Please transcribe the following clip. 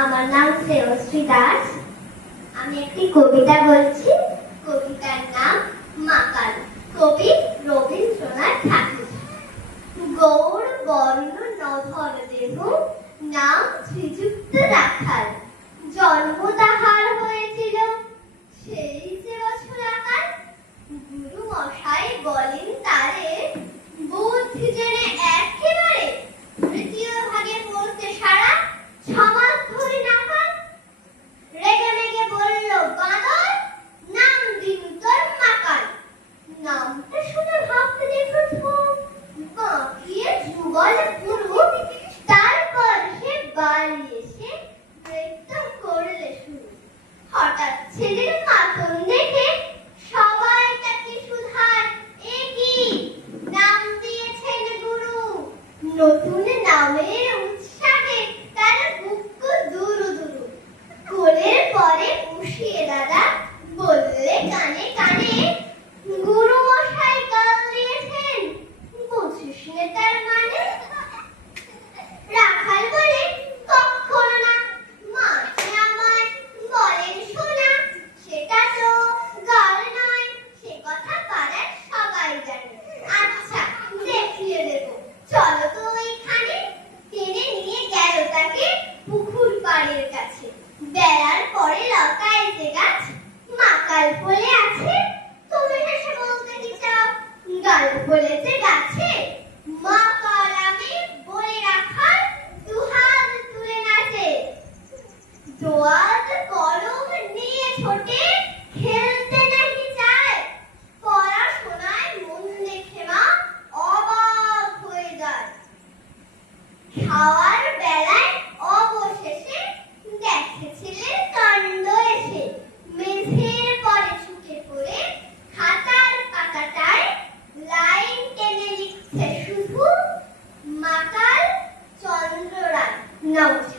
আমার নাম শ্রেয়শ্রী দাস। আমি একটি কবিতা বলছি। কবিতার নাম মাকাল। কবি রবীন্দ্রনাথ ঠাকুর। গৌর বর্ণ নধর দেহ, নাম শ্রীযুক্ত রাখাল। জন্ম তাহার হয়েছিল সেই যে বছর আকার। গুরু মশাই বলেন তারে, বুদ্ধি জেনে একেবারে তৃতীয় ভাগে পড়তে সারা 6 মাস ধরে নাকাল। রেগে মেগে বলল বাঁদর, নাম দিন তোর মাকাল। নামটা শুনে ভাবতে যে প্রথম বাঁকিয়ে যুগল গুরু, তারপর সে বাড়ি এসে নৃত্য করলে শুরু। হঠাৎ ছেলের মাথন দেখে সবাই তাকে সুধার, এ কি নাম দিয়েছেন গুরু। নতুন নামের উৎসাহে তার বুক দুরু দুরু। কোলের পরে বসিয়ে দাদা বললে কানে কানে, গুরু মশাই কাল দিয়েছেন, বুঝিস নে তার মানে। রাখাল বলে কখনো না, মাঝে আমায় বলেন শোনা। সেটা তো গাল নয়, সে কথা পাড়ার সবাই জানে। আচ্ছা দেখিয়ে দেব, চলো তো ওইখানে। টেনে নিয়ে গেল তাকে পুকুর পাড়ের কাছে। বেড়ার পরে লতায় যে গাছ, মাকাল ফলে আছে। তুমি হেসে বলতে কি চাও, গাল ফলেছে গাছে। মাকাল আমি বলে রাখাল, দুহাত তুলে নাচে। দোয়াত কলম নিয়ে ছোটে, খেলতে নাকি চায়। পড়াশোনায় মন দেখে মা অবাক হয়ে যায়। খাওয়ার বেলায় অবশেষে দেখে ছেলের কাণ্ড এসে। মেঝের পরে ছুটে পড়ে খাতার পাতাটায় লাইন টেনে লিখছে শুধু, মাকাল চন্দ্র রায়। নমস্কার।